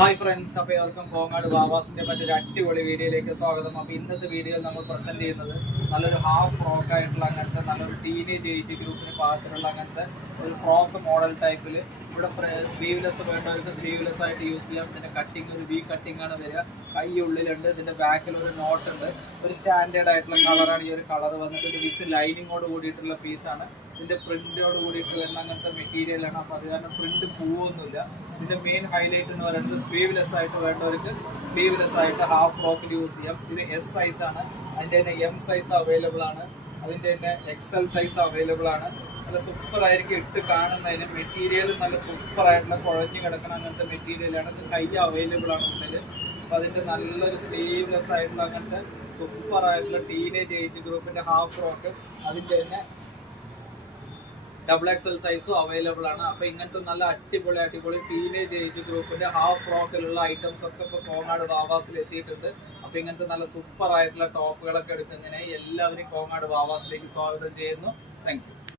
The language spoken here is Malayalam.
ഹായ് ഫ്രണ്ട്സ്, അപ്പോൾ എവർക്കും കോങ്ങാട് വാവാസിൻ്റെ മറ്റൊരു അടിപൊളി വീഡിയോയിലേക്ക് സ്വാഗതം. അപ്പോൾ ഇന്നത്തെ വീഡിയോയിൽ നമ്മൾ പ്രസൻറ്റ് ചെയ്യുന്നത് നല്ലൊരു ഹാഫ് ഫ്രോക്ക് ആയിട്ടുള്ള അങ്ങനത്തെ നല്ലൊരു ടീനേജ് ഏജ് ഗ്രൂപ്പിന് പാകത്തിലുള്ള അങ്ങനത്തെ ഒരു ഫ്രോക്ക് മോഡൽ ടൈപ്പിൽ ഇവിടെ സ്ലീവ്ലെസ് വേണ്ടവർക്ക് സ്ലീവ്ലെസ് ആയിട്ട് യൂസ് ചെയ്യാം. ഇതിൻ്റെ കട്ടിങ് ഒരു വി കട്ടിംഗ് ആണ് വരിക. കൈ ഉള്ളിലുണ്ട്, ഇതിൻ്റെ ബാക്കിൽ ഒരു നോട്ട് ഉണ്ട്. ഒരു സ്റ്റാൻഡേർഡ് ആയിട്ടുള്ള കളറാണ് ഈ ഒരു കളർ വന്നിട്ട്. ഇത് വിത്ത് ലൈനിങ്ങോട് കൂടിയിട്ടുള്ള പീസാണ്. ഇതിൻ്റെ പ്രിന്റോട് കൂടിയിട്ട് വരുന്ന അങ്ങനത്തെ മെറ്റീരിയലാണ്. അപ്പോൾ അത് കാരണം പ്രിന്റ് പോവൊന്നുമില്ല. ഇതിൻ്റെ മെയിൻ ഹൈലൈറ്റ് എന്ന് പറയുന്നത് സ്ലീവ്ലെസ് ആയിട്ട് വേണ്ടവർക്ക് സ്ലീവ്ലെസ് ആയിട്ട് ഹാഫ് ഫ്രോക്കിൽ യൂസ് ചെയ്യാം. ഇത് എസ് സൈസ് ആണ്. അതിൻ്റെ തന്നെ എം സൈസ് അവൈലബിൾ ആണ്. അതിൻ്റെ തന്നെ എക്സൽ സൈസ് അവൈലബിൾ ആണ്. നല്ല സൂപ്പർ ആയിരിക്കും ഇട്ട് കാണുന്നതിന്. മെറ്റീരിയൽ നല്ല സൂപ്പർ ആയിട്ടുള്ള കുഴഞ്ഞു കിടക്കുന്ന അങ്ങനത്തെ മെറ്റീരിയലാണ്. ഇത് കൈ അവൈലബിൾ ആണ് ഉള്ളിൽ. അപ്പോൾ അതിൻ്റെ നല്ലൊരു സ്ലീവ്ലെസ് ആയിട്ടുള്ള അങ്ങനത്തെ സൂപ്പർ ആയിട്ടുള്ള ടീനേജ് ഏജ് ഗ്രൂപ്പിൻ്റെ ഹാഫ് ഫ്രോക്ക് അതിൻ്റെ തന്നെ XXL സൈസും അവൈലബിൾ ആണ്. അപ്പോൾ ഇങ്ങനത്തെ നല്ല അടിപൊളി ടീനേജ് ഏജ് ഗ്രൂപ്പിന്റെ ഹാഫ് ഫ്രോക്കിലുള്ള ഐറ്റംസ് ഒക്കെ ഇപ്പോൾ കോങ്ങാട് വാവാസിൽ എത്തിയിട്ടുണ്ട്. അപ്പോൾ ഇങ്ങനത്തെ നല്ല സൂപ്പർ ആയിട്ടുള്ള ടോപ്പുകളൊക്കെ എടുക്കുന്നതിനായി എല്ലാവരും കോങ്ങാട് വാവാസിലേക്ക് സ്വാഗതം ചെയ്യുന്നു. Thank you.